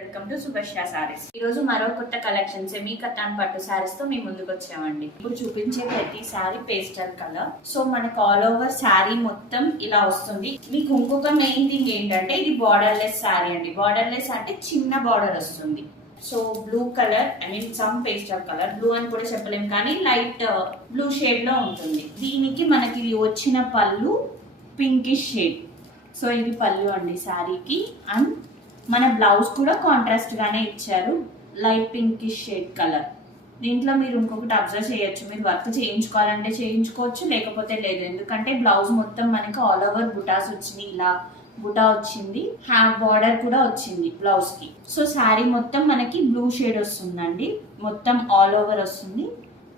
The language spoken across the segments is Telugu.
Welcome to సుభశ్య saris. ఈ రోజు మరో కొత్త కలెక్షన్ సెమీ కటాన్ పట్టు సారీస్ తో మీ ముందుకు వచ్చామండి. ఇప్పుడు చూపించే ప్రతి సారీ పేస్టల్ కలర్. సో మనకు ఆల్ ఓవర్ సారీ మొత్తం ఇలా వస్తుంది. మీకు ఇంకొక మెయిన్ థింగ్ ఏంటంటే ఇది బార్డర్ లెస్ సారీ అండి. బార్డర్ లెస్ అంటే చిన్న బార్డర్ వస్తుంది. So blue colour, I mean some pastel colour, blue అని కూడా చెప్పలేం కానీ లైట్ బ్లూ షేడ్ లో ఉంటుంది. దీనికి మనకి వచ్చిన పళ్ళు పింకిష్ షేడ్. సో ఇది పళ్ళు అండి సారీకి. అండ్ మన బ్లౌజ్ కూడా కాంట్రాస్ట్ గానే ఇచ్చారు, లైట్ పింకిష్ షేడ్ కలర్. దీంట్లో మీరు ఇంకొకటి అబ్జర్వ్ చేయొచ్చు, మీరు వర్క్ చేయించుకోవాలంటే చేయించుకోవచ్చు, లేకపోతే లేదు. ఎందుకంటే బ్లౌజ్ మొత్తం మనకి ఆల్ ఓవర్ బుటాస్ వచ్చినాయి. ఇలా బుటా వచ్చింది, హ్యాండ్ బార్డర్ కూడా వచ్చింది బ్లౌజ్ కి. సో శారీ మొత్తం మనకి బ్లూ షేడ్ వస్తుందండి, మొత్తం ఆల్ ఓవర్ వస్తుంది.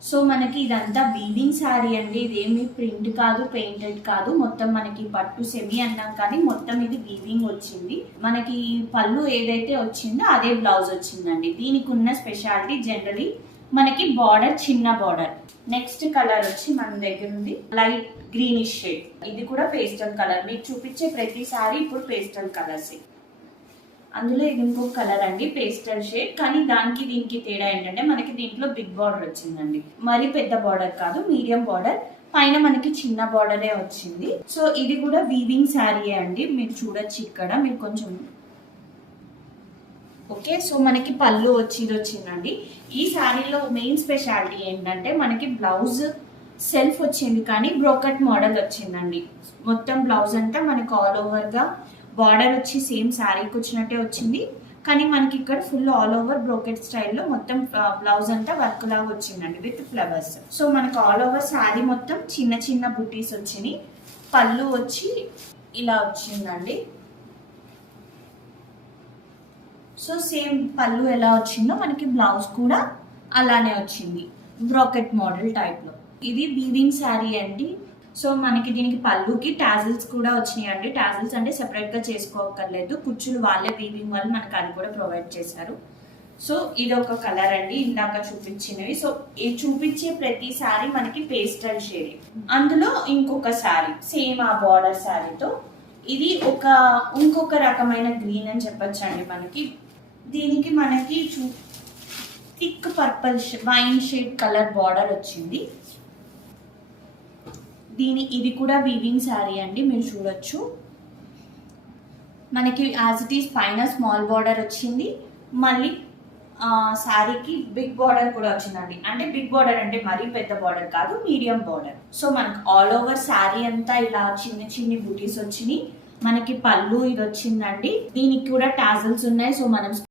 సో మనకి ఇదంతా వీవింగ్ శారీ అండి. ఇదేమి ప్రింట్ కాదు, పెయింటెడ్ కాదు. మొత్తం మనకి పట్టు సెమీ అన్నాం కానీ మొత్తం ఇది వీవింగ్ వచ్చింది. మనకి పళ్ళు ఏదైతే వచ్చిందో అదే బ్లౌజ్ వచ్చిందండి. దీనికి ఉన్న స్పెషాలిటీ జనరలీ మనకి బార్డర్ చిన్న బార్డర్. నెక్స్ట్ కలర్ వచ్చి మన దగ్గర ఉంది లైట్ గ్రీనిష్ షేడ్. ఇది కూడా పేస్టల్ కలర్. మీకు చూపించే ప్రతి సారీ ఇప్పుడు పేస్టల్ కలర్స్. అందులో ఇది ఇంకొక కలర్ అండి, పేస్టల్ షేడ్. కానీ దానికి దీనికి తేడా ఏంటంటే మనకి దీంట్లో బిగ్ బార్డర్ వచ్చిందండి. మరి పెద్ద బార్డర్ కాదు, మీడియం బార్డర్. పైన మనకి చిన్న బార్డరే వచ్చింది. సో ఇది కూడా వీవింగ్ శారీ అండి, మీరు చూడొచ్చు ఇక్కడ. మీరు కొంచెం ఓకే. సో మనకి పళ్ళు వచ్చిందండి. ఈ శారీలో మెయిన్ స్పెషాలిటీ ఏంటంటే మనకి బ్లౌజ్ సెల్ఫ్ వచ్చింది కానీ బ్రోకెట్ మోడల్ వచ్చిందండి. మొత్తం బ్లౌజ్ అంతా మనకి ఆల్ ఓవర్ గా బార్డర్ వచ్చి సేమ్ శారీకి వచ్చినట్టే వచ్చింది. కానీ మనకి ఇక్కడ ఫుల్ ఆల్ ఓవర్ బ్రోకెట్ స్టైల్లో మొత్తం బ్లౌజ్ అంతా వర్క్ లాగా వచ్చిందండి విత్ ఫ్లవర్స్. సో మనకు ఆల్ ఓవర్ శారీ మొత్తం చిన్న చిన్న బుటీస్ వచ్చినాయి. పళ్ళు వచ్చి ఇలా వచ్చిందండి. సో సేమ్ పళ్ళు ఎలా వచ్చిందో మనకి బ్లౌజ్ కూడా అలానే వచ్చింది, బ్రోకెట్ మోడల్ టైప్ లో. ఇది వీవింగ్ శారీ అండి. సో మనకి దీనికి పళ్ళుకి టాజిల్స్ కూడా వచ్చినాయండి. టాజిల్స్ అంటే సెపరేట్ గా చేసుకోకర్లేదు, కుచ్చులు వాళ్ళే వీవింగ్ వాళ్ళు మనకి అది కూడా ప్రొవైడ్ చేశారు. సో ఇది ఒక కలర్ అండి, ఇందాక చూపించినవి. సో ఈ చూపించే ప్రతి సారీ మనకి పేస్టల్ షేడ్. అందులో ఇంకొక సారీ సేమ్ ఆ బార్డర్ శారీతో. ఇది ఇంకొక రకమైన గ్రీన్ అని చెప్పొచ్చు అండి. మనకి దీనికి మనకి thick purple wine shade colour border వచ్చింది. ఇది కూడా వీవింగ్ శారీ అండి, మీరు చూడొచ్చు. మనకి యాజ్ ఇట్ ఈస్ పైన స్మాల్ బార్డర్ వచ్చింది, మళ్ళీ శారీకి బిగ్ బార్డర్ కూడా వచ్చిందండి. అంటే బిగ్ బార్డర్ అంటే మరీ పెద్ద బార్డర్ కాదు, మీడియం బార్డర్. సో మనకి ఆల్ ఓవర్ శారీ అంతా ఇలా చిన్న చిన్ని బూటీస్ వచ్చినాయి. మనకి పళ్ళు ఇది వచ్చిందండి. దీనికి కూడా టాజల్స్ ఉన్నాయి. సో మనం